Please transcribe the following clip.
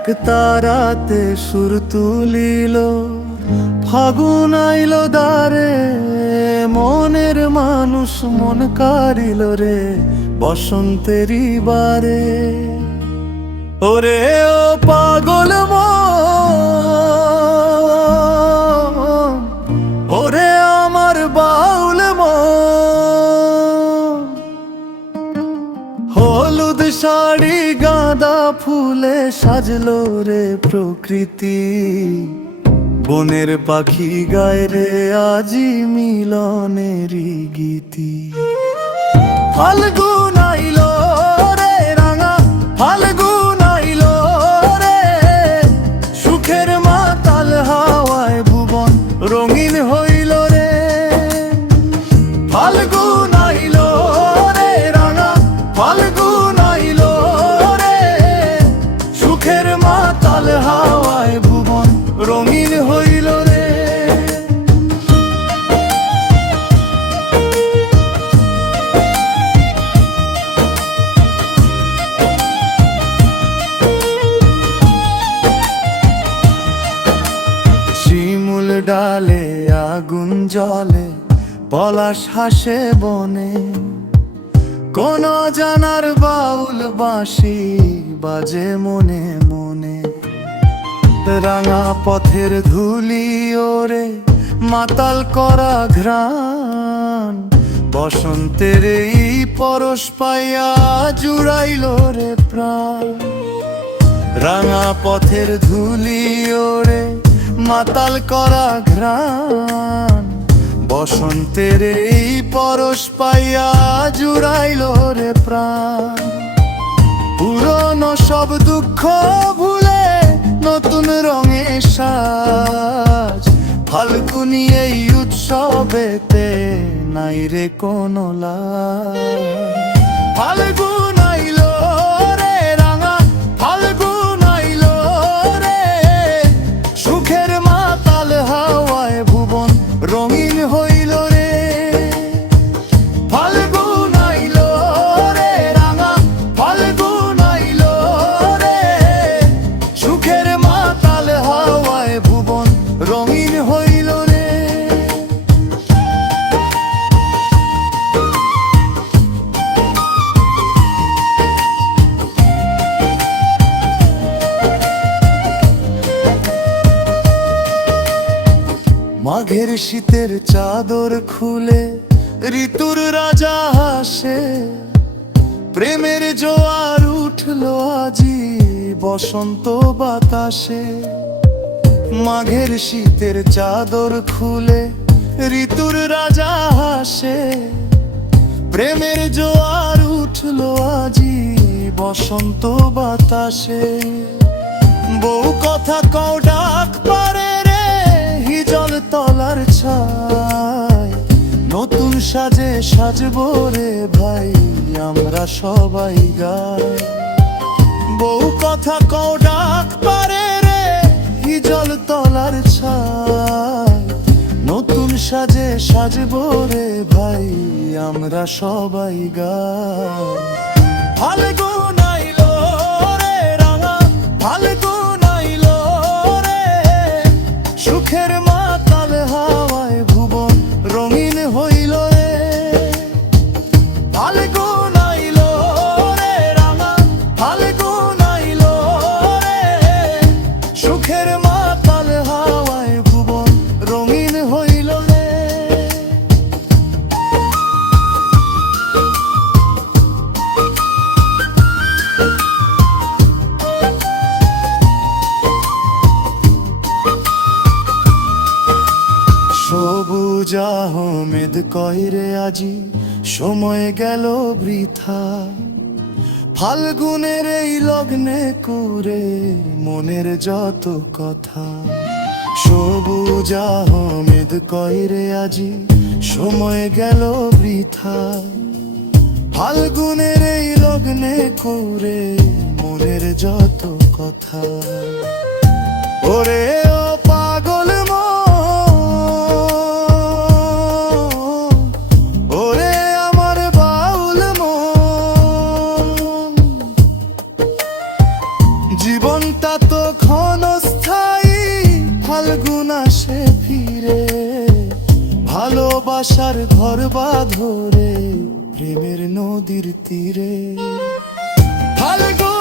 এক তারাতে সুর তুলিল, ফাগুন আইল দ্বারে, মনের মানুষ মন কারিল রে বসন্তেরই বারে। ওরে ও পাগল মন, ওরে আমার বাউল মন, হলুদ শাড়ি গাঁদা ফুলে সাজলো রে প্রকৃতি, বনের পাখি গায় রে আজি মিলনেরই গীতি। ফাল্গুন আইলো রে রাঙা ফাল্গুন আইলো রে, সুখের মাতাল হাওয়ায় ভুবন রঙিন হইল রে। ফাল্গুন আইলো রে রাঙা ফাল্গুন আইলো রে, সুখের মাতাল হাওয়ায় ভুবন রঙিন হইল রে। শিমুল ডালে আগুন জ্বলে, পলাশ হাসে বনে, কোন জানার বাউল বাঁশি বাজে মনে মনে। রাঙা পথের ধুলি ওরে মাতাল করা ঘ্রাণ, বসন্তের এই পরশ পাইয়া জুড়াইল রে প্রাণ। রাঙা পথের ধুলি ওরে মাতাল করা ঘ্রাণ, বসন্তের এই পরশ পাইয়া জুড়াইল রে প্রাণ। পুরনো সব দুঃখ ভুলে নতুন রঙে সাজ, ফাল্গুনি এই উৎসবেতে নাই রে কোনো লাজ। ফাল্গুন আইলো রে রাঙা ফাল্গুন আইলো রে, সুখের মাতাল হাওয়ায় ভুবন রঙিন হইল রে। ফাল্গুন আইলো রে রাঙা ফাল্গুন আইলো রে, সুখের মাতাল হাওয়ায় ভুবন রঙিন হইল রে। মাঘের শীতের চাদর খুলে ঋতুর রাজা হাসে, প্রেমের জোয়ার উঠলো আজি বসন্ত বাতাসে। মাঘের শীতের চাদর খুলে ঋতুর রাজা হাসে, প্রেমের জোয়ার উঠলো আজি বসন্ত বাতাসে। বউ কথা কও ডাক পারে রে হিজল তলার ছায়, নতুন সাজে সাজবো রে ভাই আমরা সবাই গাই। বউ কথা কও ডাক পারে রে হিজল তলার ছায়, নতুন সাজে সাজবো রে ভাই আমরা সবাই গাই। ফাল্গুন আইলো রে রাঙা ফাল্গুন আইলো রে, সুখের মাতাল হাওয়ায় ভুবন রঙিন হইল রে। ফাল্গুন আইলো রে রাঙা ফাল্গুন আইলো রে, সুখের মাতাল হাওয়ায় ভুবন রঙিন হইল রে। সবুজ আহমেদ কইরে আজি সময় গেল বৃথা, ফাল্গুনের এই লগ্নে করে মনের যত কথা। সবুজ আহমেদ কইরে আজি সময় গেল বৃথা, ফাল্গুনের এই লগ্নে করে মনের যত কথা। ওরে ও পাগল মন, ওরে আমার বাউল মন, জীবনটা তো ভালোবাসার ঘর বাঁধরে প্রেমের নদীর তীরে ফাল্গুন